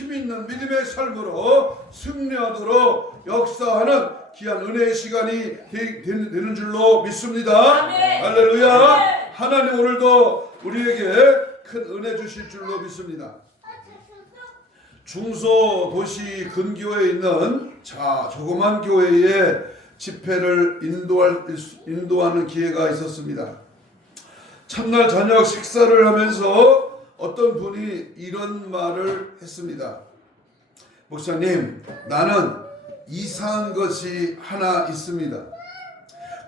힘있는 믿음의 삶으로 승리하도록 역사하는 귀한 은혜의 시간이 되는 줄로 믿습니다. 아멘. 할렐루야. 아멘. 하나님 오늘도 우리에게 큰 은혜 주실 줄로 믿습니다. 중소도시 근교에 있는 조그만 교회에 집회를 인도하는 기회가 있었습니다. 첫날 저녁 식사를 하면서 어떤 분이 이런 말을 했습니다. 목사님, 나는 이상한 것이 하나 있습니다.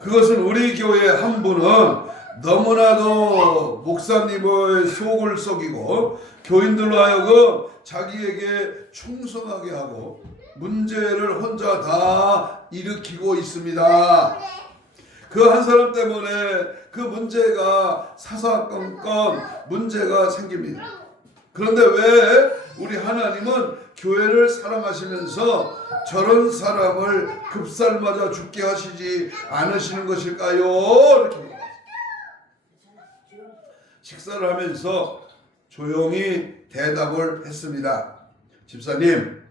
그것은 우리 교회 한 분은 너무나도 목사님의 속을 썩이고 교인들로 하여금 자기에게 충성하게 하고 문제를 혼자 다 일으키고 있습니다. 그 한 사람 때문에 그 문제가 사사건건 문제가 생깁니다. 그런데 왜 우리 하나님은 교회를 사랑하시면서 저런 사람을 급살맞아 죽게 하시지 않으시는 것일까요? 이렇게 물어봤어요. 식사를 하면서 조용히 대답을 했습니다. 집사님,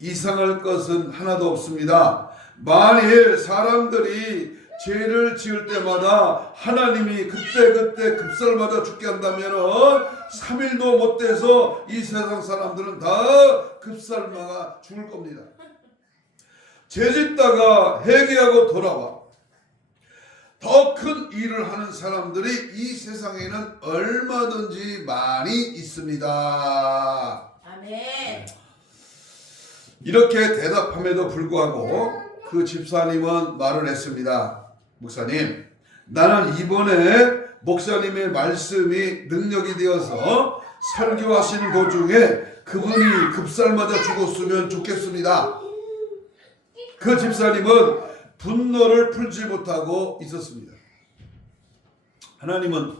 이상할 것은 하나도 없습니다. 만일 사람들이 죄를 지을 때마다 하나님이 그때 급살맞아 죽게 한다면 3일도 못 돼서 이 세상 사람들은 다 급살맞아 죽을 겁니다. 죄짓다가 회개하고 돌아와 더 큰 일을 하는 사람들이 이 세상에는 얼마든지 많이 있습니다. 아멘. 이렇게 대답함에도 불구하고 그 집사님은 말을 했습니다. 목사님, 나는 이번에 목사님의 말씀이 능력이 되어서 설교하시는 도중에 그분이 급살맞아 죽었으면 좋겠습니다. 그 집사님은 분노를 풀지 못하고 있었습니다. 하나님은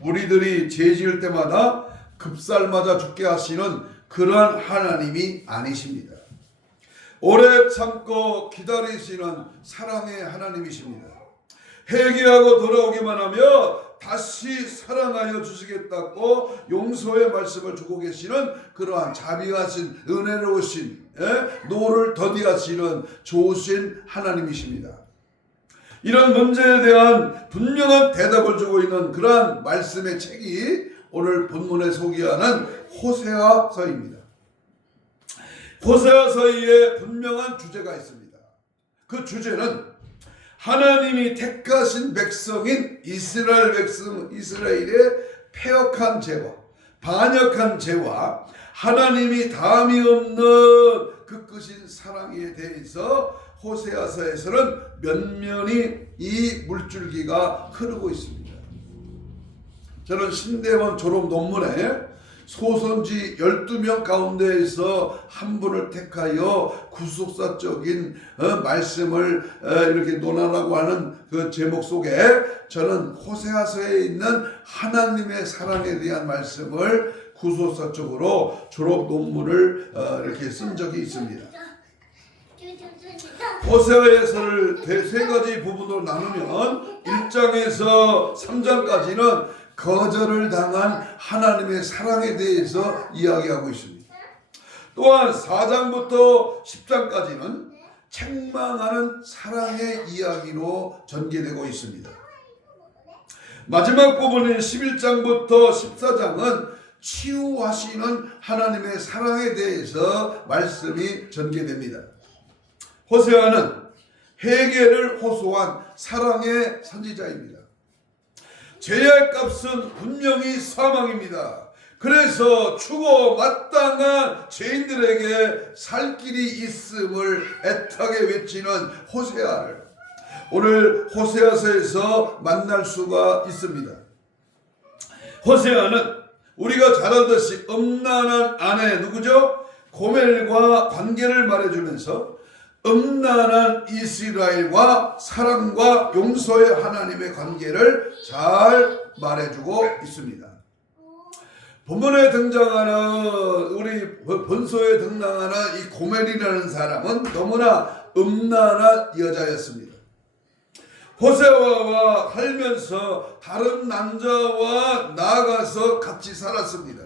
우리들이 죄 지을 때마다 급살맞아 죽게 하시는 그러한 하나님이 아니십니다. 오래 참고 기다리시는 사랑의 하나님이십니다. 회개하고 돌아오기만 하면 다시 사랑하여 주시겠다고 용서의 말씀을 주고 계시는 그러한 자비하신 은혜로우신 노를 더디하시는 좋으신 하나님이십니다. 이런 문제에 대한 분명한 대답을 주고 있는 그러한 말씀의 책이 오늘 본문에 소개하는 호세아서입니다. 호세아서에 분명한 주제가 있습니다. 그 주제는 하나님이 택하신 백성인 이스라엘의 패역한 죄와 반역한 죄와 하나님이 다함이 없는 그 크신 사랑에 대해서 호세아서에서는 면면이 이 물줄기가 흐르고 있습니다. 저는 신대원 졸업 논문에 소선지 12명 가운데에서 한 분을 택하여 구속사적인 말씀을 이렇게 논하라고 하는 그 제목 속에 저는 호세아서에 있는 하나님의 사랑에 대한 말씀을 구속사적으로 졸업 논문을 이렇게 쓴 적이 있습니다. 호세아서를 세 가지 부분으로 나누면 1장에서 3장까지는 거절을 당한 하나님의 사랑에 대해서 이야기하고 있습니다. 또한 4장부터 10장까지는 책망하는 사랑의 이야기로 전개되고 있습니다. 마지막 부분인 11장부터 14장은 치유하시는 하나님의 사랑에 대해서 말씀이 전개됩니다. 호세아는 회개를 호소한 사랑의 선지자입니다. 죄의 값은 분명히 사망입니다. 그래서 죽어 마땅한 죄인들에게 살 길이 있음을 애타게 외치는 호세아를 오늘 호세아서에서 만날 수가 있습니다. 호세아는 우리가 잘 알듯이 음란한 아내 누구죠? 고멜과 관계를 말해주면서 음란한 이스라엘과 사랑과 용서의 하나님의 관계를 잘 말해주고 있습니다. 본문에 등장하는 우리 본서에 등장하는 이 고멜이라는 사람은 너무나 음란한 여자였습니다. 호세아와 살면서 다른 남자와 나아가서 같이 살았습니다.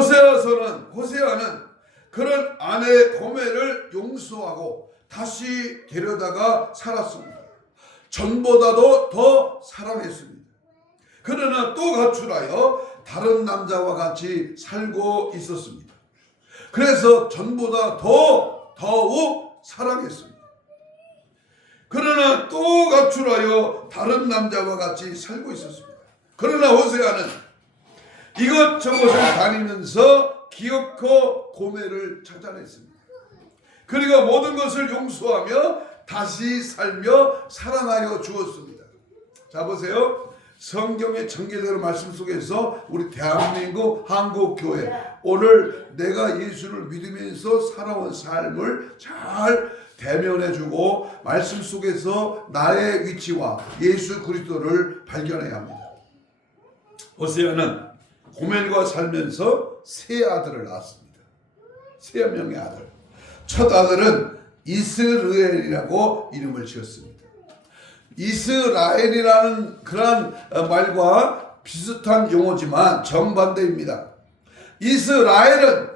호세아는 그런 아내 고멜을 용서하고 다시 데려다가 살았습니다. 전보다도 더 사랑했습니다. 그러나 또 가출하여 다른 남자와 같이 살고 있었습니다. 그래서 전보다 더욱 사랑했습니다. 그러나 또 가출하여 다른 남자와 같이 살고 있었습니다. 그러나 호세아는 이것저것을 다니면서 기어코 고멜을 찾아냈습니다. 그리고 모든 것을 용서하며 다시 살며 사랑하여 주었습니다. 자, 보세요. 성경의 전개대로 말씀 속에서 우리 대한민국 한국교회, 오늘 내가 예수를 믿으면서 살아온 삶을 잘 대면해주고 말씀 속에서 나의 위치와 예수 그리스도를 발견해야 합니다. 호세아는 고멜과 살면서 세 아들을 낳았습니다. 세 명의 아들. 첫 아들은 이스라엘이라고 이름을 지었습니다. 이스라엘이라는 그런 말과 비슷한 용어지만 정반대입니다. 이스라엘은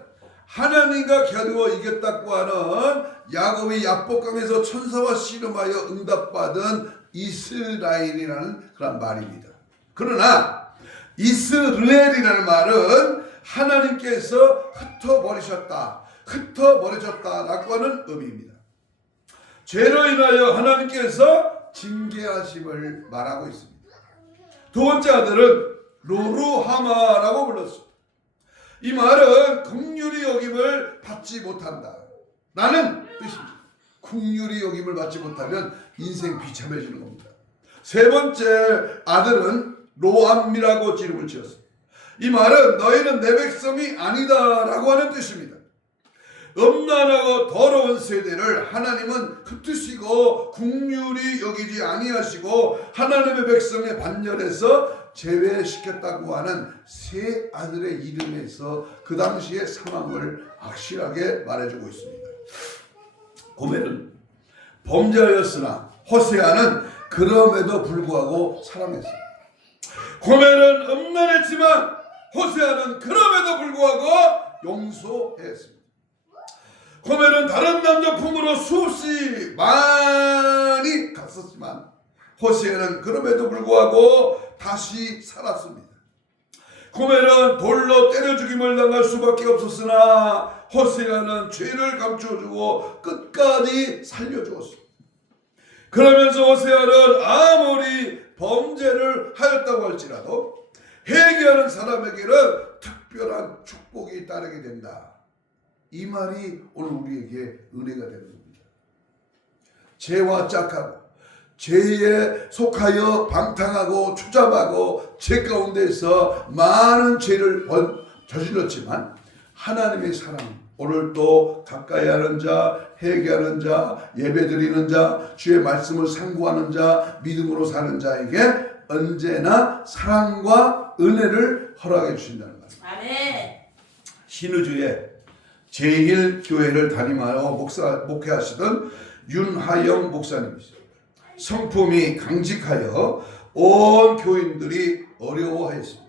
하나님과 겨루어 이겼다고 하는 야곱이 야복강에서 천사와 씨름하여 응답받은 이스라엘이라는 그런 말입니다. 그러나 이스라엘이라는 말은 하나님께서 흩어버리셨다라고 하는 의미입니다. 죄로 인하여 하나님께서 징계하심을 말하고 있습니다. 두 번째 아들은 로루하마라고 불렀습니다. 이 말은 긍휼히 여김을 받지 못한다 라는 뜻입니다. 긍휼히 여김을 받지 못하면 인생 비참해지는 겁니다. 세 번째 아들은 로암이라고 이름을 지었습니다. 이 말은 너희는 내 백성이 아니다 라고 하는 뜻입니다. 음란하고 더러운 세대를 하나님은 흩으시고 긍휼히 여기지 아니하시고 하나님의 백성의 반열에서 제외시켰다고 하는 세 아들의 이름에서 그 당시의 상황을 확실하게 말해주고 있습니다. 고멜은 범죄하였으나 호세아는 그럼에도 불구하고 사랑했습니다. 고멜은 음란했지만 호세아는 그럼에도 불구하고 용서했습니다. 고멜은 다른 남자 품으로 수없이 많이 갔었지만 호세아는 그럼에도 불구하고 다시 살았습니다. 고멜은 돌로 때려 죽임을 당할 수밖에 없었으나 호세아는 죄를 감춰주고 끝까지 살려주었습니다. 그러면서 호세아는 아무리 범죄를 하였다고 할지라도 회개하는 사람에게는 특별한 축복이 따르게 된다. 이 말이 오늘 우리에게 은혜가 되는 겁니다. 죄와 짝하고 죄에 속하여 방탕하고 추잡하고 죄 가운데서 많은 죄를 저질렀지만 하나님의 사랑, 오늘 또 가까이 하는 자, 회개하는 자, 예배드리는 자, 주의 말씀을 상고하는 자, 믿음으로 사는 자에게 언제나 사랑과 은혜를 허락해 주신다는 말입니다. 아멘. 신의주에 제1교회를 담임하여 목회하시던 윤하영 목사님이십니다. 성품이 강직하여 온 교인들이 어려워했습니다.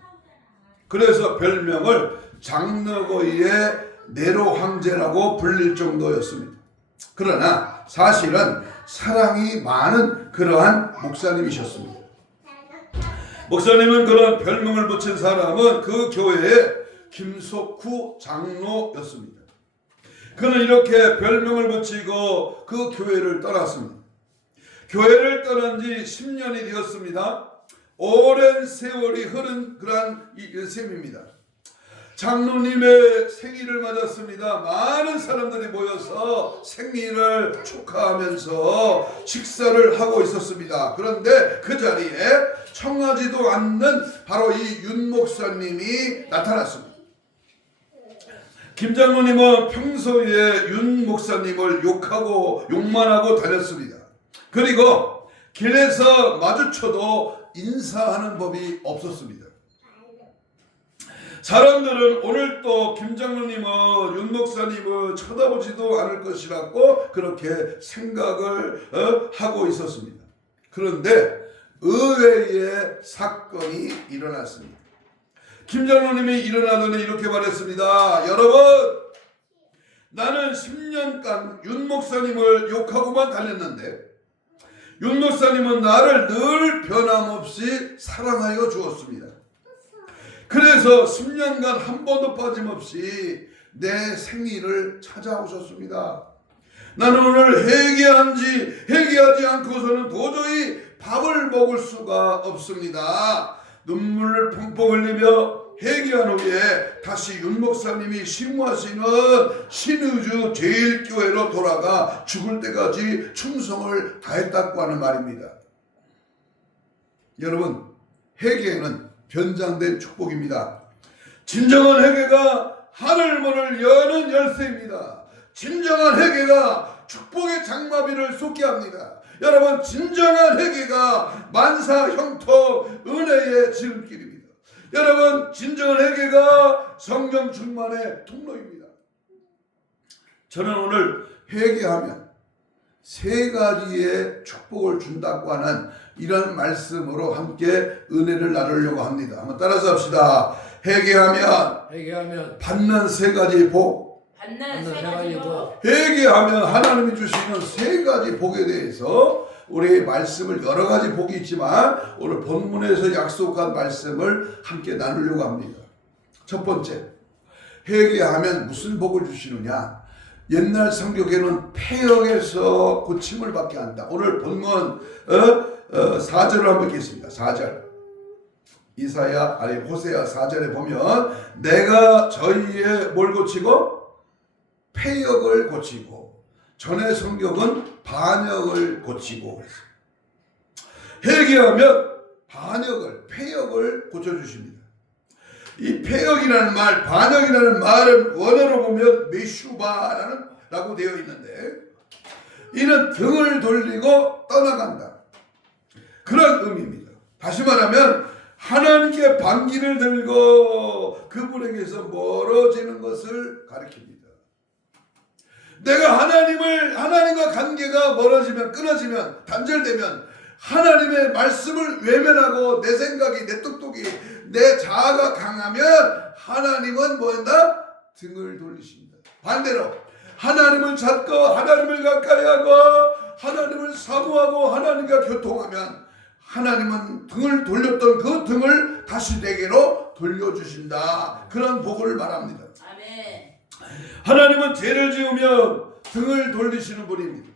그래서 별명을 장르거이의 네로 황제라고 불릴 정도였습니다. 그러나 사실은 사랑이 많은 그러한 목사님이셨습니다. 목사님은 그런 별명을 붙인 사람은 그 교회의 김석후 장로였습니다. 그는 이렇게 별명을 붙이고 그 교회를 떠났습니다. 교회를 떠난 지 10년이 되었습니다. 오랜 세월이 흐른 그러한 셈입니다. 장로님의 생일을 맞았습니다. 많은 사람들이 모여서 생일을 축하하면서 식사를 하고 있었습니다. 그런데 그 자리에 청하지도 않는 바로 이 윤 목사님이 나타났습니다. 김 장로님은 평소에 윤 목사님을 욕만 하고 다녔습니다. 그리고 길에서 마주쳐도 인사하는 법이 없었습니다. 사람들은 오늘 또 김 장로님은 윤 목사님을 쳐다보지도 않을 것이라고 그렇게 생각을 하고 있었습니다. 그런데 의외의 사건이 일어났습니다. 김장로님이 일어나더니 이렇게 말했습니다. 여러분, 나는 10년간 윤 목사님을 욕하고만 다녔는데 윤 목사님은 나를 늘 변함없이 사랑하여 주었습니다. 그래서 10년간 한 번도 빠짐없이 내 생일을 찾아오셨습니다. 나는 오늘 회개하지 않고서는 도저히 밥을 먹을 수가 없습니다. 눈물을 펑펑 흘리며 회개한 후에 다시 윤 목사님이 심무하시는 신의주 제일교회로 돌아가 죽을 때까지 충성을 다했다고 하는 말입니다. 여러분, 회개는 변장된 축복입니다. 진정한 회개가 하늘문을 여는 열쇠입니다. 진정한 회개가 축복의 장마비를 쏟게 합니다. 여러분, 진정한 회개가 만사 형통 은혜의 지름길입니다. 여러분, 진정한 회개가 성령 충만의 통로입니다. 저는 오늘 회개하면 세 가지의 축복을 준다고 하는 이런 말씀으로 함께 은혜를 나누려고 합니다. 한번 따라서 합시다. 회개하면 받는 세 가지 복. 회개하면 하나님이 주시는 세 가지 복에 대해서 우리 말씀을 여러 가지 복이 있지만 오늘 본문에서 약속한 말씀을 함께 나누려고 합니다. 첫 번째, 회개하면 무슨 복을 주시느냐? 옛날 성경에는 폐역에서 고침을 받게 한다. 오늘 본문 4절을 한번 읽겠습니다. 4절. 호세아 4절에 보면 내가 저희의 뭘 고치고? 폐역을 고치고, 전의 성경은 반역을 고치고. 회개하면 폐역을 고쳐주십니다. 이 폐역이라는 말, 반역이라는 말은 원어로 보면 메슈바라고 되어 있는데, 이는 등을 돌리고 떠나간다, 그런 의미입니다. 다시 말하면 하나님께 반기를 들고 그분에게서 멀어지는 것을 가리킵니다. 내가 하나님과 관계가 멀어지면, 끊어지면, 단절되면 하나님의 말씀을 외면하고 내 생각이, 내 똑똑이, 내 자아가 강하면 하나님은 뭐한다? 등을 돌리십니다. 반대로 하나님을 찾고 하나님을 가까이하고 하나님을 사모하고 하나님과 교통하면 하나님은 등을 돌렸던 그 등을 다시 내게로 돌려주신다. 그런 복을 말합니다. 아멘. 하나님은 죄를 지으면 등을 돌리시는 분입니다.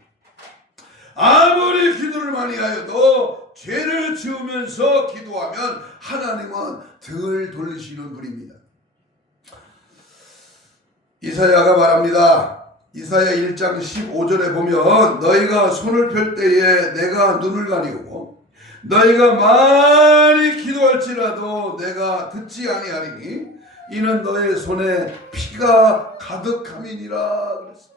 아무리 기도를 많이 하여도 죄를 지으면서 기도하면 하나님은 등을 돌리시는 분입니다. 이사야가 말합니다. 이사야 1장 15절에 보면 너희가 손을 펼 때에 내가 눈을 가리우고 너희가 많이 기도할지라도 내가 듣지 아니하리니 이는 너의 손에 피가 가득함이니라 그랬습니다.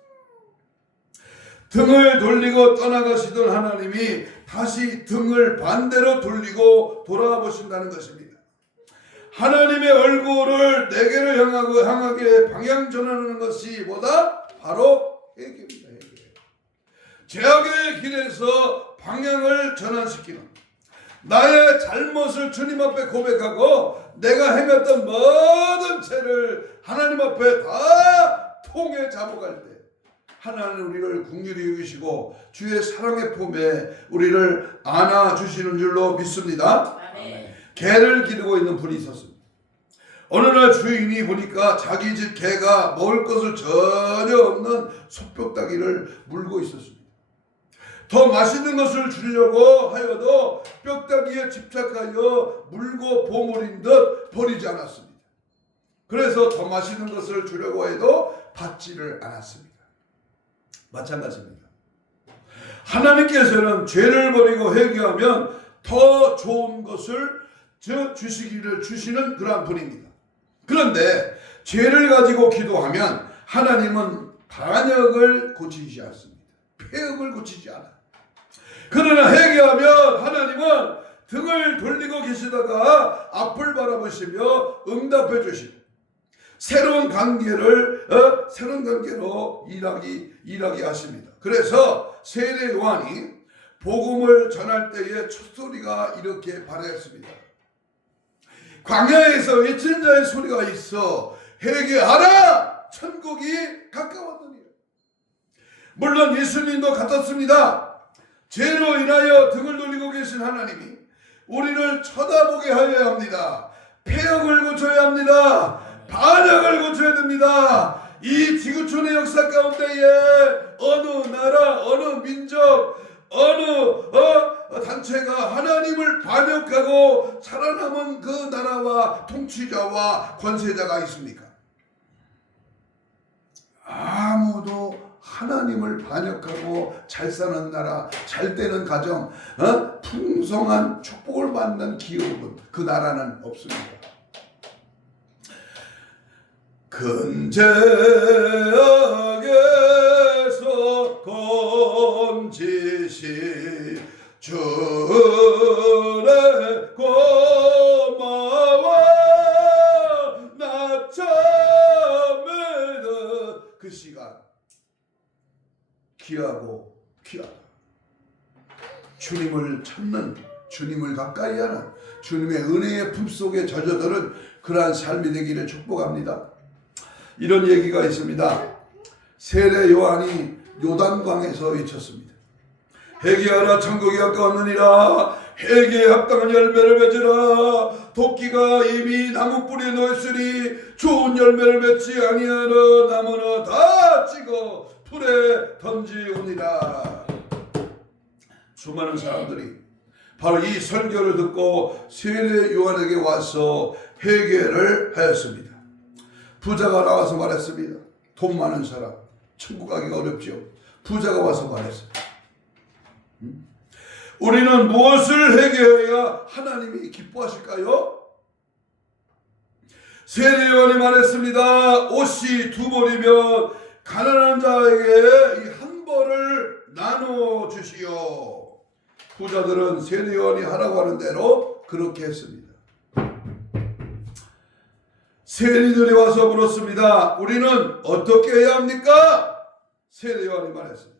등을 돌리고 떠나가시던 하나님이 다시 등을 반대로 돌리고 돌아보신다는 것입니다. 하나님의 얼굴을 내게로 향하게 방향 전하는 것이 뭐다? 바로 회개입니다. 회개. 죄악의 길에서 방향을 전환시키는, 나의 잘못을 주님 앞에 고백하고 내가 행했던 모든 죄를 하나님 앞에 다 통에 잡아갈 때 하나님 우리를 긍휼히 여기시고 주의 사랑의 품에 우리를 안아주시는 줄로 믿습니다. 아멘. 개를 기르고 있는 분이 있었습니다. 어느 날 주인이 보니까 자기 집 개가 먹을 것을 전혀 없는 솥뼈다귀를 물고 있었습니다. 더 맛있는 것을 주려고 하여도 뼈다귀에 집착하여 물고 보물인 듯 버리지 않았습니다. 그래서 더 맛있는 것을 주려고 해도 받지를 않았습니다. 마찬가지입니다. 하나님께서는 죄를 버리고 회개하면 더 좋은 것을 주시기를 주시는 그러한 분입니다. 그런데 죄를 가지고 기도하면 하나님은 반역을 고치지 않습니다. 폐역을 고치지 않아요. 그러나 회개하면 하나님은 등을 돌리고 계시다가 앞을 바라보시며 응답해 주시고 새로운 관계로 일하게 하십니다. 그래서 세례 요한이 복음을 전할 때의 첫 소리가 이렇게 발하였습니다. 광야에서 외치는 자의 소리가 있어 회개하라 천국이 가까웠느니라. 물론 예수님도 같았습니다. 죄로 인하여 등을 돌리고 계신 하나님이 우리를 쳐다보게 하여야 합니다. 폐역을 고쳐야 합니다. 반역을 고쳐야 됩니다. 이 지구촌의 역사 가운데에 어느 나라, 어느 민족, 어느 단체가 하나님을 반역하고 살아남은 그 나라와 통치자와 권세자가 있습니까? 아무도 하나님을 반역하고 잘 사는 나라, 잘 되는 가정, 풍성한 축복을 받는 기업은 그 나라는 없습니다. 큰 죄악에서 건지시 주의 고마워 나 참으는 그 시간 귀하고 귀하다. 주님을 찾는, 주님을 가까이 하는 주님의 은혜의 품속에 젖어드는 그러한 삶이 되기를 축복합니다. 이런 얘기가 있습니다. 세례 요한이 요단강에서 외쳤습니다. 회개하라 천국이 가까웠느니라. 회개에 합당한 열매를 맺으라. 도끼가 이미 나무 뿌리에 놓였으니 좋은 열매를 맺지 아니하는 나무는 다 찍어 불에 던지오니라. 수많은 사람들이 바로 이 설교를 듣고 세례 요한에게 와서 회개를 하였습니다. 부자가 나와서 말했습니다. 돈 많은 사람, 천국 가기가 어렵죠. 부자가 와서 말했어요. 우리는 무엇을 회개해야 하나님이 기뻐하실까요? 세례 요한이 말했습니다. 옷이 두 벌이면 가난한 자에게 한 벌을 나눠 주시오. 부자들은 세례 요한이 하라고 하는 대로 그렇게 했습니다. 세리들이 와서 물었습니다. 우리는 어떻게 해야 합니까? 세례 요한이 말했습니다.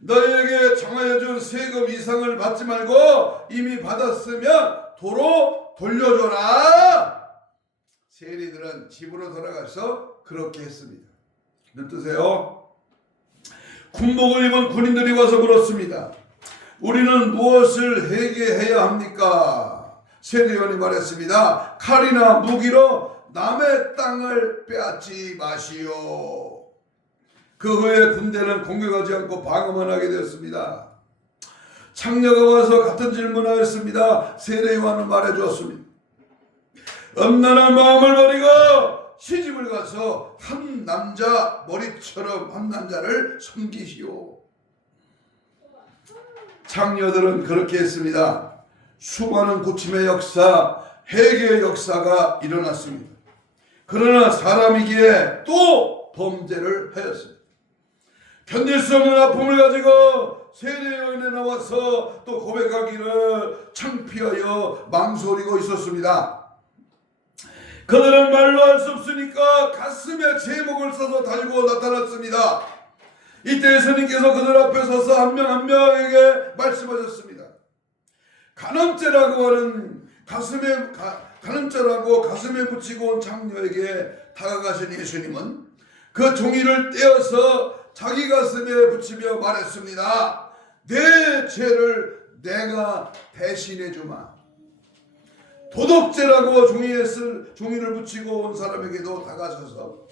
너희에게 정하여 준 세금 이상을 받지 말고 이미 받았으면 도로 돌려줘라. 세리들은 집으로 돌아가서 그렇게 했습니다. 무슨 뜻이에요? 군복을 입은 군인들이 와서 물었습니다. 우리는 무엇을 회개해야 합니까? 세례 요한이 말했습니다. 칼이나 무기로 남의 땅을 빼앗지 마시오. 그 후에 군대는 공격하지 않고 방어만 하게 되었습니다. 창녀가 와서 같은 질문을 했습니다. 세례 요한은 말해주었습니다. 엄란한 마음을 버리고 시집을 가서 한 남자 머리처럼 한 남자를 섬기시오. 창녀들은 그렇게 했습니다. 수많은 고침의 역사, 회개의 역사가 일어났습니다. 그러나 사람이기에 또 범죄를 하였습니다. 견딜 수 없는 아픔을 가지고 세례 요한에 나와서 또 고백하기를 창피하여 망설이고 있었습니다. 그들은 말로 할 수 없으니까 가슴에 제목을 써서 달고 나타났습니다. 이때 예수님께서 그들 앞에 서서 한 명 한 명에게 말씀하셨습니다. 간음죄라고 하는 간음죄라고 가슴에 붙이고 온 창녀에게 다가가신 예수님은 그 종이를 떼어서 자기 가슴에 붙이며 말했습니다. 내 죄를 내가 대신해 주마. 도덕죄라고 종이를 붙이고 온 사람에게도 다가서서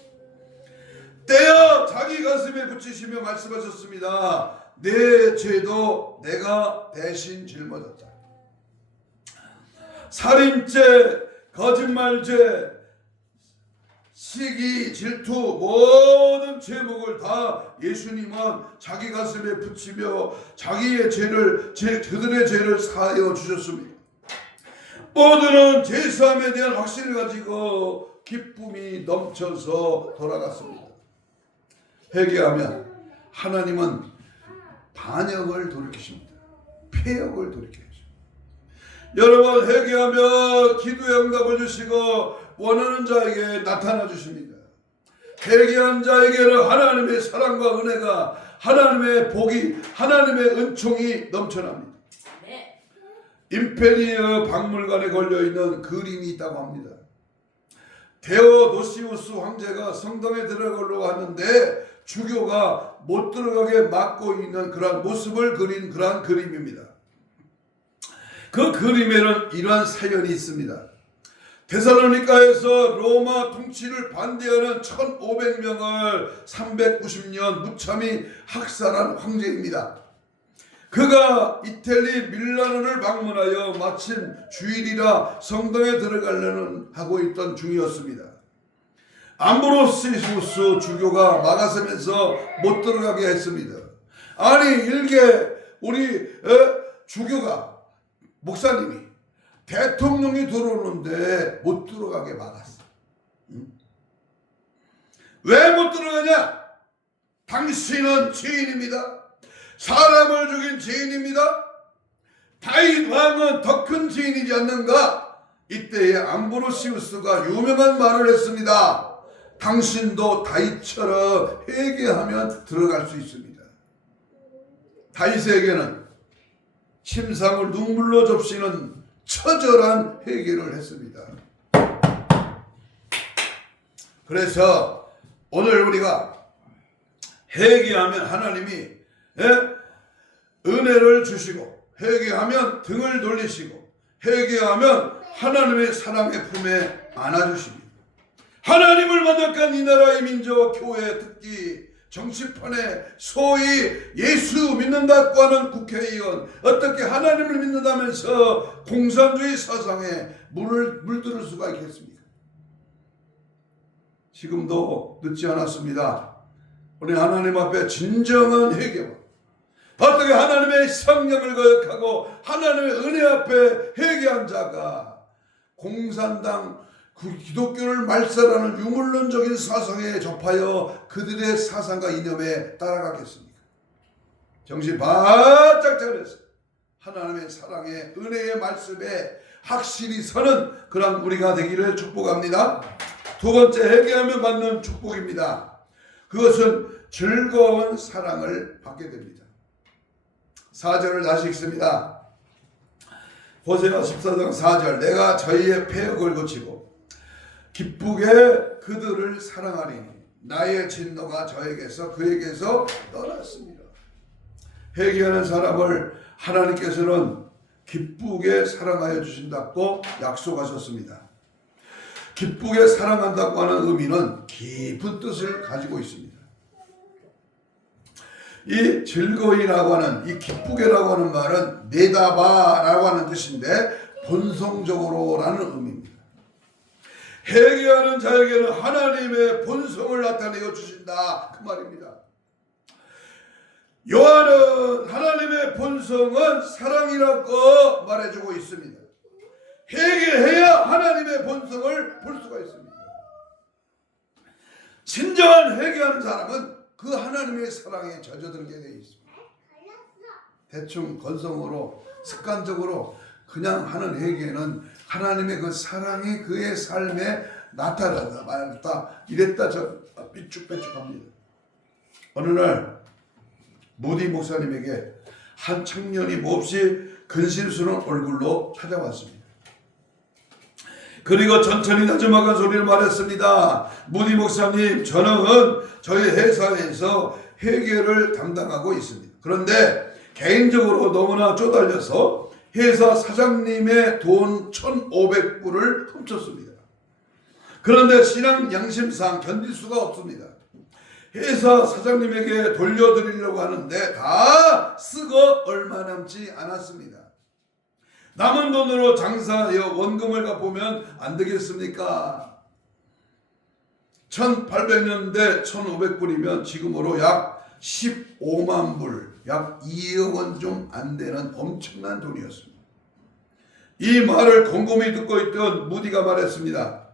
떼어 자기 가슴에 붙이시며 말씀하셨습니다. 내 죄도 내가 대신 짊어졌다. 살인죄, 거짓말죄, 시기, 질투 모든 죄목을 다 예수님은 자기 가슴에 붙이며 자기의 그들의 죄를 사하여 주셨습니다. 모두는 죄사함에 대한 확신을 가지고 기쁨이 넘쳐서 돌아갔습니다. 회개하면 하나님은 반역을 돌이키십니다. 폐역을 돌이키십니다. 여러분 회개하면 기도의 응답을 주시고 원하는 자에게 나타나 주십니다. 회개한 자에게는 하나님의 사랑과 은혜가, 하나님의 복이, 하나님의 은총이 넘쳐납니다. 임페리어 박물관에 걸려있는 그림이 있다고 합니다. 데오도시우스 황제가 성당에 들어가려고 하는데 주교가 못 들어가게 막고 있는 그러한 모습을 그린 그러한 그림입니다. 그 그림에는 이러한 사연이 있습니다. 데살로니가에서 로마 통치를 반대하는 1500명을 390년 무참히 학살한 황제입니다. 그가 이탈리 밀라노를 방문하여 마침 주일이라 성당에 들어가려는 하고 있던 중이었습니다. 암브로시우스 주교가 막아서면서 못 들어가게 했습니다. 아니 일개 우리 주교가 목사님이 대통령이 들어오는데 못 들어가게 막았어. 왜 못 들어가냐? 당신은 죄인입니다. 사람을 죽인 죄인입니다. 다윗 왕은 더 큰 죄인이지 않는가? 이때에 암브로시우스가 유명한 말을 했습니다. 당신도 다윗처럼 회개하면 들어갈 수 있습니다. 다윗에게는 침상을 눈물로 접시는 처절한 회개를 했습니다. 그래서 오늘 우리가 회개하면 하나님이 은혜를 주시고, 회개하면 등을 돌리시고, 회개하면 하나님의 사랑의 품에 안아주십니다. 하나님을 만족한 이 나라의 민족, 교회, 특히 정치판에 소위 예수 믿는다고 하는 국회의원, 어떻게 하나님을 믿는다면서 공산주의 사상에 물들을 수가 있겠습니까? 지금도 늦지 않았습니다. 우리 하나님 앞에 진정한 회개와 어떻게 하나님의 성령을 거역하고 하나님의 은혜 앞에 회개한 자가 공산당 기독교를 말살하는 유물론적인 사상에 접하여 그들의 사상과 이념에 따라가겠습니까? 정신 바짝 차려서 하나님의 사랑의 은혜의 말씀에 확실히 서는 그런 우리가 되기를 축복합니다. 두 번째, 회개하며 받는 축복입니다. 그것은 즐거운 사랑을 받게 됩니다. 4절을 다시 읽습니다. 호세아 14장 4절, 내가 저희의 패역을 고치고 기쁘게 그들을 사랑하리니 나의 진노가 저에게서 그에게서 떠났습니다. 회개하는 사람을 하나님께서는 기쁘게 사랑하여 주신다고 약속하셨습니다. 기쁘게 사랑한다고 하는 의미는 깊은 뜻을 가지고 있습니다. 이 즐거이라고 하는, 이 기쁘게라고 하는 말은 내다봐라고 하는 뜻인데 본성적으로라는 의미입니다. 회개하는 자에게는 하나님의 본성을 나타내어 주신다, 그 말입니다. 요한은 하나님의 본성은 사랑이라고 말해주고 있습니다. 회개해야 하나님의 본성을 볼 수가 있습니다. 진정한 회개하는 사람은 그 하나님의 사랑에 젖어들게 되어 있습니다. 대충 건성으로 습관적으로 그냥 하는 회개는 하나님의 그 사랑이 그의 삶에 나타나다 말다 이랬다 저 삐쭉빼쭉합니다. 어느 날 무디 목사님에게 한 청년이 몹시 근심스러운 얼굴로 찾아왔습니다. 그리고 천천히 나지막한 소리를 말했습니다. 무디 목사님, 저는 저희 회사에서 회계를 담당하고 있습니다. 그런데 개인적으로 너무나 쪼달려서 회사 사장님의 돈 1,500불을 훔쳤습니다. 그런데 신앙 양심상 견딜 수가 없습니다. 회사 사장님에게 돌려드리려고 하는데 다 쓰고 얼마 남지 않았습니다. 남은 돈으로 장사하여 원금을 갚으면 안 되겠습니까? 1800년대 1500불이면 지금으로 약 15만 불, 약 2억 원 좀 안 되는 엄청난 돈이었습니다. 이 말을 곰곰이 듣고 있던 무디가 말했습니다.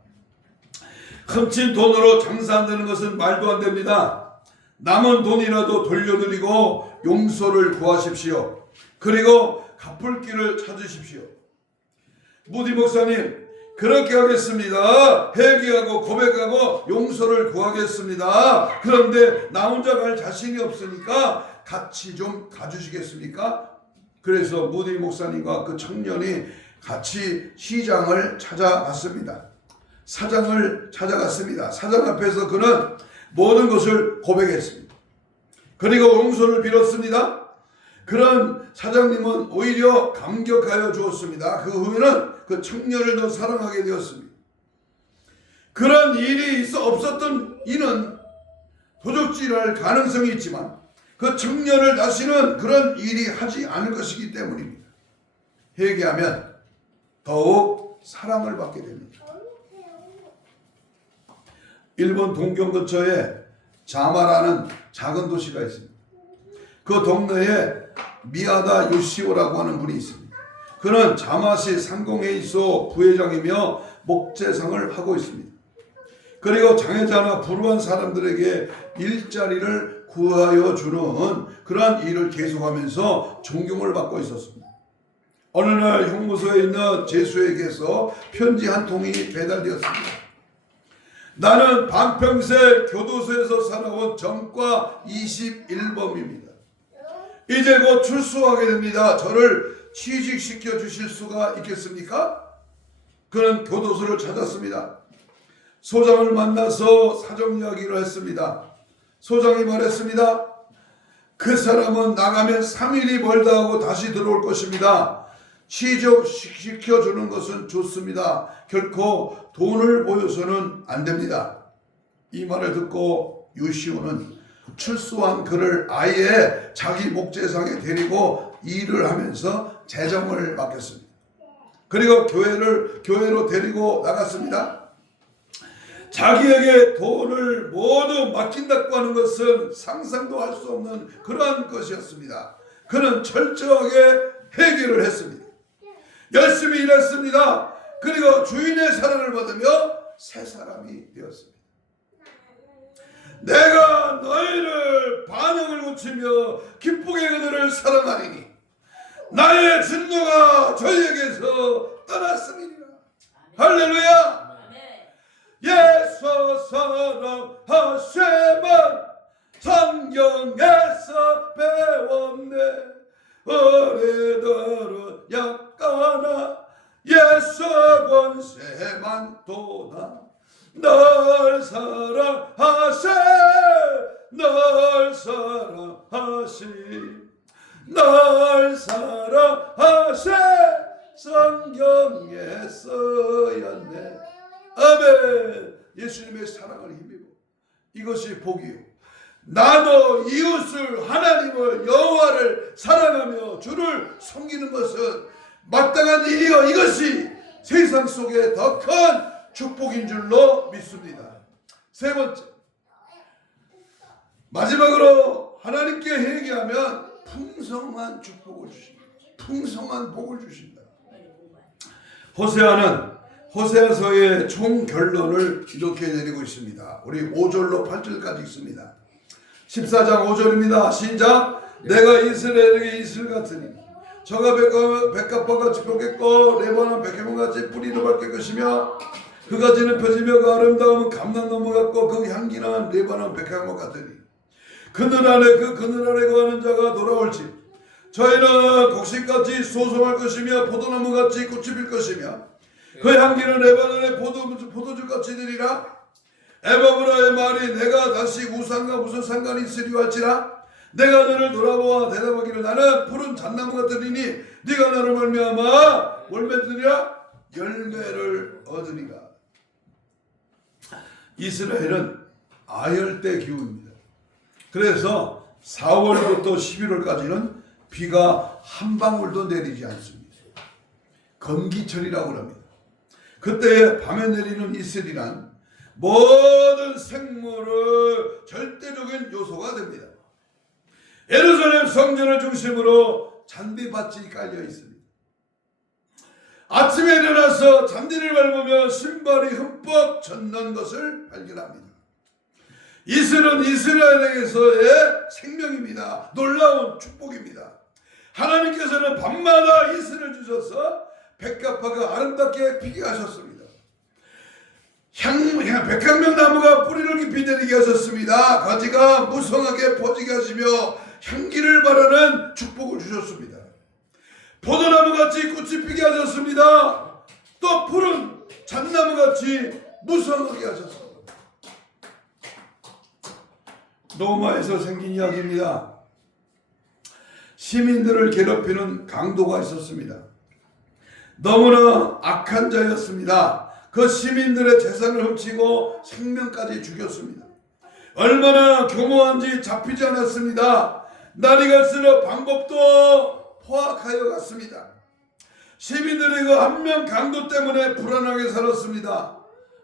훔친 돈으로 장사 안 되는 것은 말도 안 됩니다. 남은 돈이라도 돌려드리고 용서를 구하십시오. 그리고 갚을 길을 찾으십시오. 무디 목사님, 그렇게 하겠습니다. 회개하고 고백하고 용서를 구하겠습니다. 그런데 나 혼자 갈 자신이 없으니까 같이 좀 가주시겠습니까? 그래서 무디 목사님과 그 청년이 같이 시장을 찾아갔습니다. 사장을 찾아갔습니다. 사장 앞에서 그는 모든 것을 고백했습니다. 그리고 용서를 빌었습니다. 그런 사장님은 오히려 감격하여 주었습니다. 그 후에는 그 청년을 더 사랑하게 되었습니다. 그런 일이 없었던 이는 도적질할 가능성이 있지만 그 청년을 다시는 그런 일이 하지 않을 것이기 때문입니다. 회개하면 더욱 사랑을 받게 됩니다. 일본 동경 근처에 자마라는 작은 도시가 있습니다. 그 동네에 미야다 요시오라고 하는 분이 있습니다. 그는 자마시 상공회의소 부회장이며 목재상을 하고 있습니다. 그리고 장애자나 불우한 사람들에게 일자리를 구하여 주는 그러한 일을 계속하면서 존경을 받고 있었습니다. 어느 날 형무소에 있는 제수에게서 편지 한 통이 배달되었습니다. 나는 반평생 교도소에서 살아온 정과 21범입니다. 이제 곧 출소하게 됩니다. 저를 취직시켜 주실 수가 있겠습니까? 그는 교도소를 찾았습니다. 소장을 만나서 사정 이야기를 했습니다. 소장이 말했습니다. 그 사람은 나가면 3일이 멀다 하고 다시 들어올 것입니다. 취직시켜주는 것은 좋습니다. 결코 돈을 보여서는 안 됩니다. 이 말을 듣고 유시오는 출소한 그를 아예 자기 목재상에 데리고 일을 하면서 재정을 맡겼습니다. 그리고 교회로 데리고 나갔습니다. 자기에게 돈을 모두 맡긴다고 하는 것은 상상도 할 수 없는 그러한 것이었습니다. 그는 철저하게 회개를 했습니다. 열심히 일했습니다. 그리고 주인의 사랑을 받으며 새 사람이 되었습니다. 내가 너희를 반역을 고치며 기쁘게 그들을 사랑하리니 나의 진노가 저희에게서 떠났음이니라. 할렐루야. 예수 사랑하시면 성경에서 배웠네. 어리들은 약가나 예수 권세만 도나 널 사랑하세 널 사랑하시 널 사랑하세 성경에 써였네. 아멘. 예수님의 사랑을 힘입어 이것이 복이요. 나도 이웃을 하나님을 여호와를 사랑하며 주를 섬기는 것은 마땅한 일이요. 이것이 세상 속에 더 큰 축복인 줄로 믿습니다. 세 번째, 마지막으로 하나님께 회개하면 풍성한 축복을 주십니다. 풍성한 복을 주신다. 호세아서의 총 결론을 이렇게 내리고 있습니다. 우리 5절로 8절까지 있습니다. 14장 5절입니다. 시작. 내가 이스라엘에게 이슬 같으니 저가 백합화같이 펴겠고 레바논 백해문같이 뿌리를 밝힐 것이며 그 가지는 펴지며 그 아름다움은 감람나무 같고 그 향기는 레바논 백합화 같으니 그늘 아래 거하는 자가 돌아올지 저희는 곡식같이 소송할 것이며 포도나무같이 꽃이 필 것이며 그 향기는 레바논의 포도주같이 되리라. 에바브라의 말이 내가 다시 우상과 무슨 상관이 있으리와 할지라. 내가 너를 돌아보아 대답하기를 나는 푸른 잣나무 같으리니 네가 나를 말미암아 열매들이라 열매를 얻으리라. 이스라엘은 아열대 기후입니다. 그래서 4월부터 11월까지는 비가 한 방울도 내리지 않습니다. 건기철이라고 합니다. 그때 밤에 내리는 이슬이란 모든 생물의 절대적인 요소가 됩니다. 예루살렘 성전을 중심으로 잔디밭이 깔려 있습니다. 아침에 일어나서 잔디를 밟으며 신발이 흠뻑 젖는 것을 발견합니다. 이슬은 이스라엘에게서의 생명입니다. 놀라운 축복입니다. 하나님께서는 밤마다 이슬을 주셔서 백합화가 아름답게 피게 하셨습니다. 백향명나무가 뿌리를 깊이 내리게 하셨습니다. 가지가 무성하게 퍼지게 하시며 향기를 바라는 축복을 주셨습니다. 포도나무같이 꽃이 피게 하셨습니다. 또 푸른 잣나무같이 무성하게 하셨습니다. 로마에서 생긴 이야기입니다. 시민들을 괴롭히는 강도가 있었습니다. 너무나 악한 자였습니다. 그 시민들의 재산을 훔치고 생명까지 죽였습니다. 얼마나 교모한지 잡히지 않았습니다. 날이 갈수록 방법도 포악하여 갔습니다. 시민들이 그 한 명 강도 때문에 불안하게 살았습니다.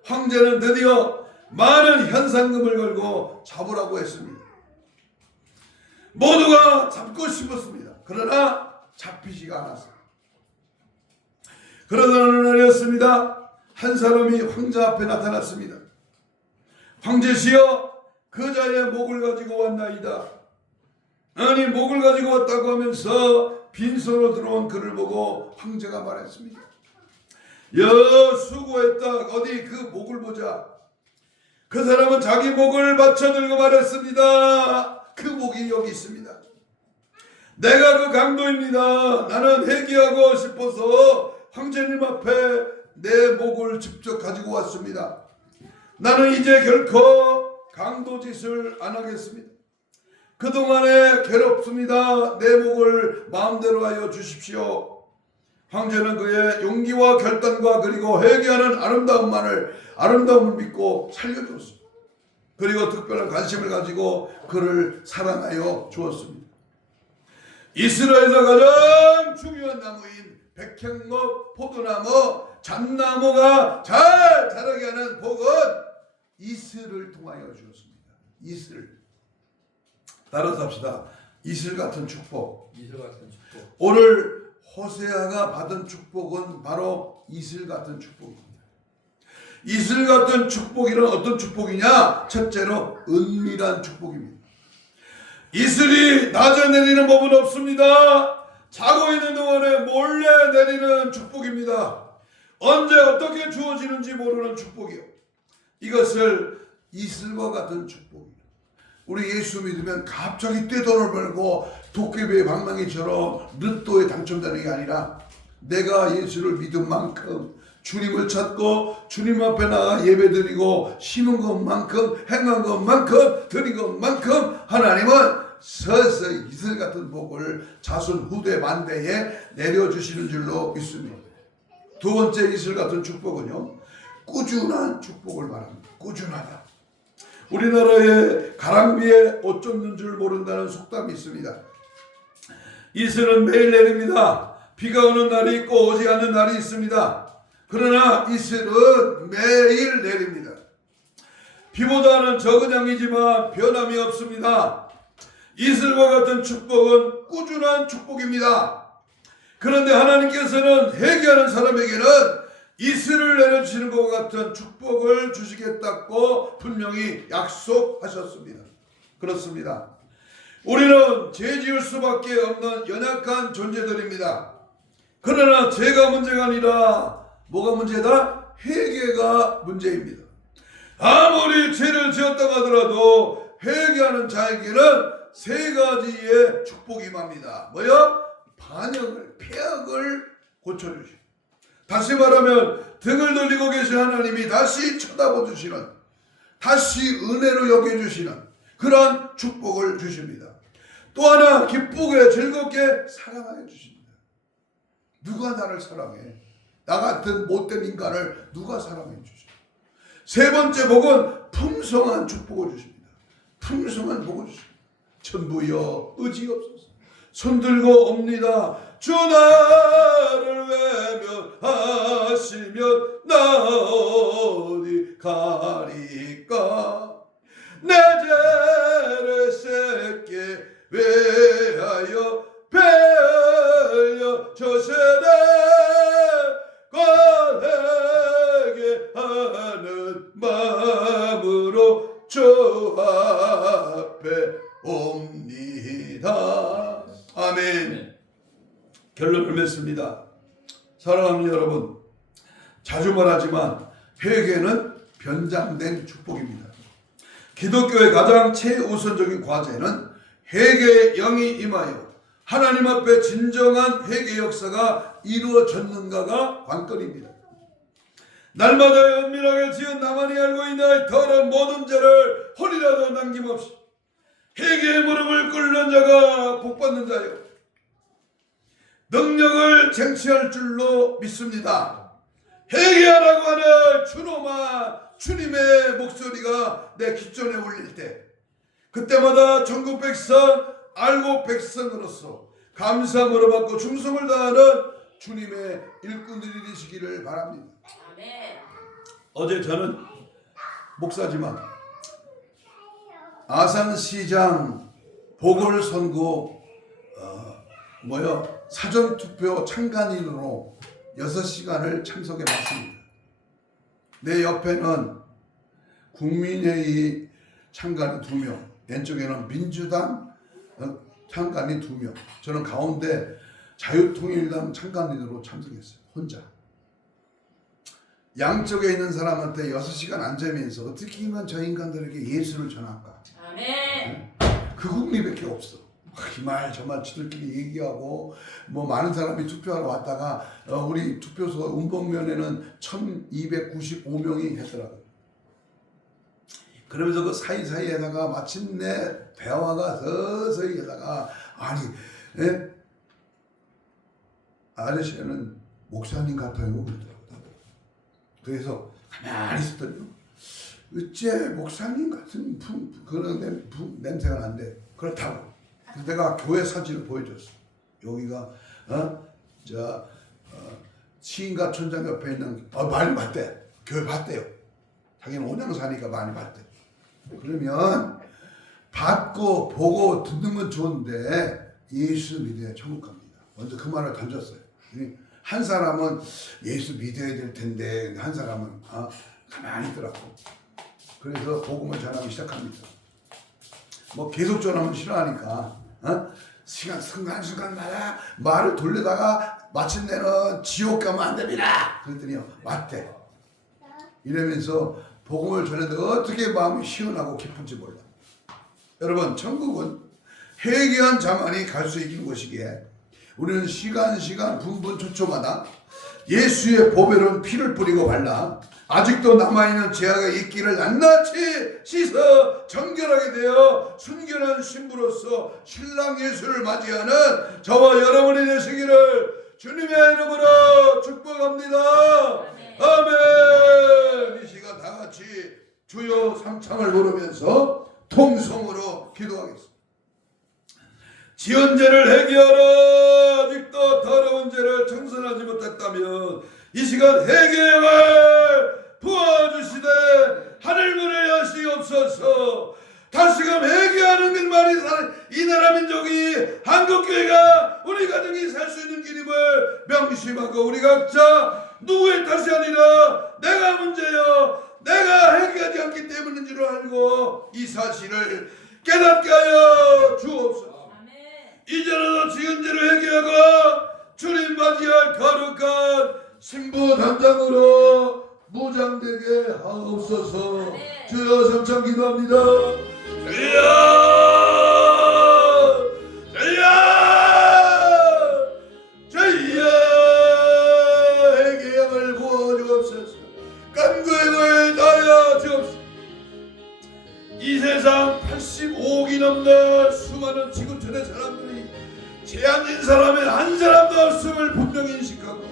황제는 드디어 많은 현상금을 걸고 잡으라고 했습니다. 모두가 잡고 싶었습니다. 그러나 잡히지가 않았습니다. 그러던 어느 날이었습니다. 한 사람이 황제 앞에 나타났습니다. 황제시여, 그자의 목을 가지고 왔나이다. 아니, 목을 가지고 왔다고 하면서 빈손으로 들어온 그를 보고 황제가 말했습니다. 수고했다. 어디 그 목을 보자. 그 사람은 자기 목을 받쳐 들고 말했습니다. 그 목이 여기 있습니다. 내가 그 강도입니다. 나는 회개하고 싶어서 황제님 앞에 내 목을 직접 가지고 왔습니다. 나는 이제 결코 강도 짓을 안 하겠습니다. 그동안에 괴롭습니다. 내 목을 마음대로 하여 주십시오. 황제는 그의 용기와 결단과 그리고 회개하는 아름다움을 믿고 살려주었습니다. 그리고 특별한 관심을 가지고 그를 사랑하여 주었습니다. 이스라엘에서 가장 중요한 나무인 백향목, 포도나무, 잣나무가 잘 자라게 하는 복은 이슬을 통하여 주었습니다. 이슬. 따라서 합시다. 이슬 같은 축복. 이슬 같은 축복. 오늘 호세아가 받은 축복은 바로 이슬 같은 축복입니다. 이슬 같은 축복이란 어떤 축복이냐? 첫째로 은밀한 축복입니다. 이슬이 낮에 내리는 법은 없습니다. 자고 있는 동안에 몰래 내리는 축복입니다. 언제 어떻게 주어지는지 모르는 축복이요. 이것을 이슬과 같은 축복입니다. 우리 예수 믿으면 갑자기 떼돈을 벌고 도깨비의 방망이처럼 늦도에 당첨되는 게 아니라 내가 예수를 믿은 만큼 주님을 찾고 주님 앞에 나가 예배드리고 심은 것만큼 행한 것만큼 드린 것만큼 하나님은 서서히 이슬 같은 복을 자손 후대 만대에 내려주시는 줄로 믿습니다. 두 번째 이슬 같은 축복은요, 꾸준한 축복을 말합니다. 꾸준하다. 우리나라에 가랑비에 옷 젖는 줄 모른다는 속담이 있습니다. 이슬은 매일 내립니다. 비가 오는 날이 있고 오지 않는 날이 있습니다. 그러나 이슬은 매일 내립니다. 비보다는 적은 양이지만 변함이 없습니다. 이슬과 같은 축복은 꾸준한 축복입니다. 그런데 하나님께서는 회개하는 사람에게는 이슬을 내려주시는 것 같은 축복을 주시겠다고 분명히 약속하셨습니다. 그렇습니다. 우리는 죄 지을 수밖에 없는 연약한 존재들입니다. 그러나 죄가 문제가 아니라 뭐가 문제다? 회개가 문제입니다. 아무리 죄를 지었다고 하더라도 회개하는 자에게는 세 가지의 축복이 임합니다. 뭐요? 반역을, 폐악을 고쳐주시고, 다시 말하면 등을 돌리고 계신 하나님이 다시 쳐다보주시는, 다시 은혜로 여겨주시는 그러한 축복을 주십니다. 또 하나, 기쁘게 즐겁게 사랑하여 주십니다. 누가 나를 사랑해? 나 같은 못된 인간을 누가 사랑해 주십니까? 세 번째 복은 풍성한 축복을 주십니다. 풍성한 복을 주십니다. 전부여 의지없소서. 손들고 옵니다. 주 나를 외면하시면 나 어디 가리까? 내 죄를 새게 왜하여 배려 저세대 관하게 하는 마음으로 주 앞에 옵니다. 아멘. 결론을 맺습니다. 사랑하는 여러분, 자주 말하지만 회개는 변장된 축복입니다. 기독교의 가장 최우선적인 과제는 회개의 영이 임하여 하나님 앞에 진정한 회개 역사가 이루어졌는가가 관건입니다. 날마다 은밀하게 지은 나만이 알고 있나이 더러운 모든 죄를 홀이라도 남김없이 회개의 무릎을 꿇는 자가 복받는 자요 능력을 쟁취할 줄로 믿습니다. 회개하라고 하는 주노마 주님의 목소리가 내 귓전에 울릴 때 그때마다 전국 백성 알고 백성으로서 감사함으로 받고 충성을 다하는 주님의 일꾼들이 되시기를 바랍니다. 아멘. 어제 저는 목사지만 아산시장 보궐선거 사전투표 참관인으로 6시간을 참석해 봤습니다. 내 옆에는 국민회의 참관인 2명, 왼쪽에는 민주당 참관인 2명, 저는 가운데 자유통일당 참관인으로 참석했어요. 혼자. 양쪽에 있는 사람한테 6시간 앉으면서 어떻게 하면 저 인간들에게 예수를 전할까? 아멘. 그 국리밖에 없어. 이 말 저 말 지들끼리 얘기하고 뭐 많은 사람이 투표하러 왔다가 우리 투표소 운봉면에는 1295명이 했더라고요. 그러면서 그 사이사이에다가 마침내 대화가 서서히 하다가 아니 아저씨는 목사님 같아요 그러더라고요. 그래서 가만히 있었더니 어째 목사님 같은 그런 냄새가 난대. 그렇다고. 그래서 내가 교회 사진을 보여줬어. 여기가 시인가 촌장 옆에 있는 많이 봤대. 교회 봤대요. 자기는 5년 사니까 많이 봤대. 그러면 받고 보고 듣는 건 좋은데 예수 믿어야 천국 갑니다. 먼저 그 말을 던졌어요. 한 사람은 예수 믿어야 될 텐데 한 사람은 가만히 있더라고. 그래서 복음을 전하기 시작합니다. 뭐 계속 전하면 싫어하니까 시간 순간순간마다 말을 돌리다가 마침내는 지옥 가면 안 됩니다. 그랬더니요 맞대. 이러면서 복음을 전해도 어떻게 마음이 시원하고 기쁜지 몰라. 여러분 천국은 회개한 자만이 갈 수 있는 곳이기에 우리는 시간 분분 초초마다 예수의 보배로운 피를 뿌리고 발라 아직도 남아있는 죄악의 이끼를 낱낱이 씻어 정결하게 되어 순결한 신부로서 신랑 예수를 맞이하는 저와 여러분이 되시기를 주님의 이름으로 축복합니다. 아멘. 이 시간 다 같이 주여 삼창을 부르면서 통성으로 기도하겠습니다. 지은 죄를 회개하라. 아직도 더러운 죄를 청산하지 못했다면 이 시간 회개의 말 부어주시되 하늘문을 여시옵소서. 다시금 회개하는 길만이 이 나라 민족이 한국교회가 우리 가정이 살 수 있는 길임을 명심하고 우리 각자 누구의 탓이 아니라 내가 문제여 내가 회개하지 않기 때문인 줄 알고 이 사실을 깨닫게 하여 주옵소서. 이제라도 지은 죄를 회개하고 주님 맞이할 거룩한 신부 단장으로 무장되게 하옵소서. 주여 삼창 기도합니다. 주여 회개함을 부어주옵소서. 간구행을 다하여 주옵소서. 이 세상 85억이 넘는 수많은 지구촌의 사람들이 죄 안 진 사람은 한 사람도 없음을 분명히 인식하고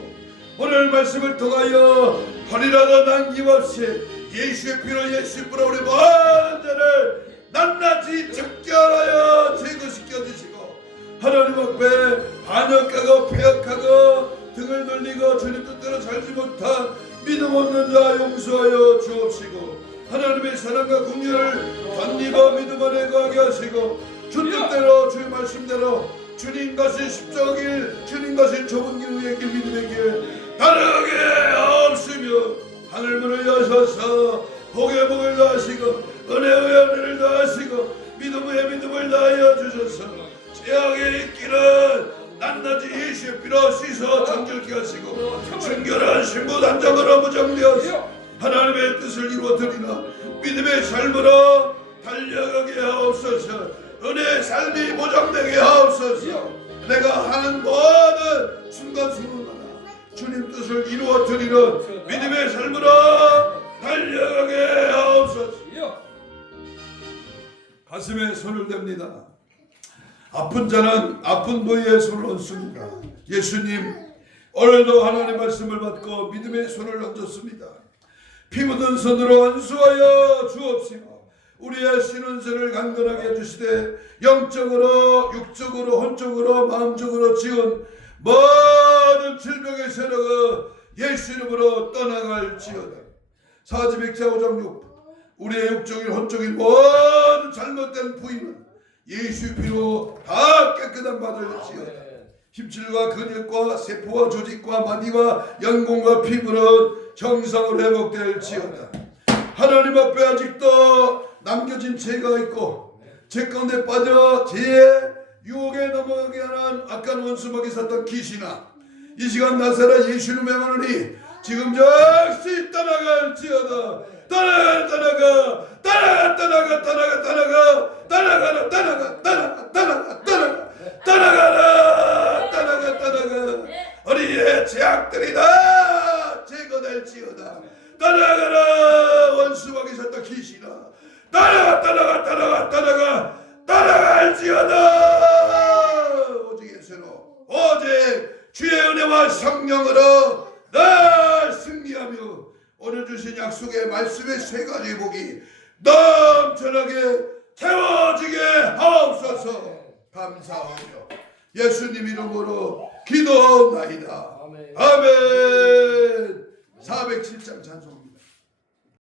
오늘 말씀을 통하여 허리라도 남김없이 예수의 피로 예수의 뿌로 우리 모든 죄를 낱낱이 적결하여 제거시켜 주시고 하나님 앞에 반역하고 폐역하고 등을 돌리고 주님 뜻대로 살지 못한 믿음 없는 자 용서하여 주옵시고 하나님의 사랑과 긍휼을 덧입어 믿음 안에 거하게 하시고 주 뜻대로 주의 말씀대로 주님 가신 십자길 주님 가신 좁은 길 위의 길 믿음의 길 다르게 없으며 하늘문을 여셔서 복의 복을 더하시고 은혜의 은혜를 더하시고 믿음의 믿음을 더하여 주셔서 죄악의 있기를 낱낱이 예수의 피로 씻어 정결케 하시고 순결한 신부 단장으로 무장되어서 하나님의 뜻을 이루어드리나 믿음의 삶으로 달려가게 하옵소서. 은혜의 삶이 보장되게 하옵소서. 내가 하는 모든 순간순간마다 주님 뜻을 이루어 드리는 믿음의 삶으로 달려가게 하옵소서. 가슴에 손을 댑니다. 아픈 자는 아픈 부위에 손을 얹습니다. 예수님, 오늘도 하나님의 말씀을 받고 믿음의 손을 얹었습니다. 피 묻은 손으로 안수하여 주옵시고 우리의 신은세를 강건하게 해주시되 영적으로 육적으로 혼적으로 마음적으로 지은 모든 질병의 세력은 예수 이름으로 떠나갈지어다. 사지백자 5장 6 우리의 육적인 혼적인 모든 잘못된 부위는 예수 피로 다 깨끗한 받을지어다. 힘줄과 근육과 세포와 조직과 마디와 연골과 피부는 정상으로 회복될지어다. 하나님 앞에 아직도 남겨진 죄가 있고 죄 가운데 빠져 죄의 유혹에 넘어가게 하는 악한 원수막이 샀던 귀신아, 이 시간 나사렛 예수를 명하노니 지금 즉시 떠나갈지어다. 떠나가라 우리의 죄악들이 다 제거될지어다. 떠나가라 원수막이 섰던 귀신아, 떠나갈지어다. 오직 예수로 오직 주의 은혜와 성령으로 날 승리하며 오늘 주신 약속의 말씀의 세 가지 복이 넘쳐나게 채워지게 하옵소서. 감사하며 예수님 이름으로 기도나이다. 아멘. 407장 찬송.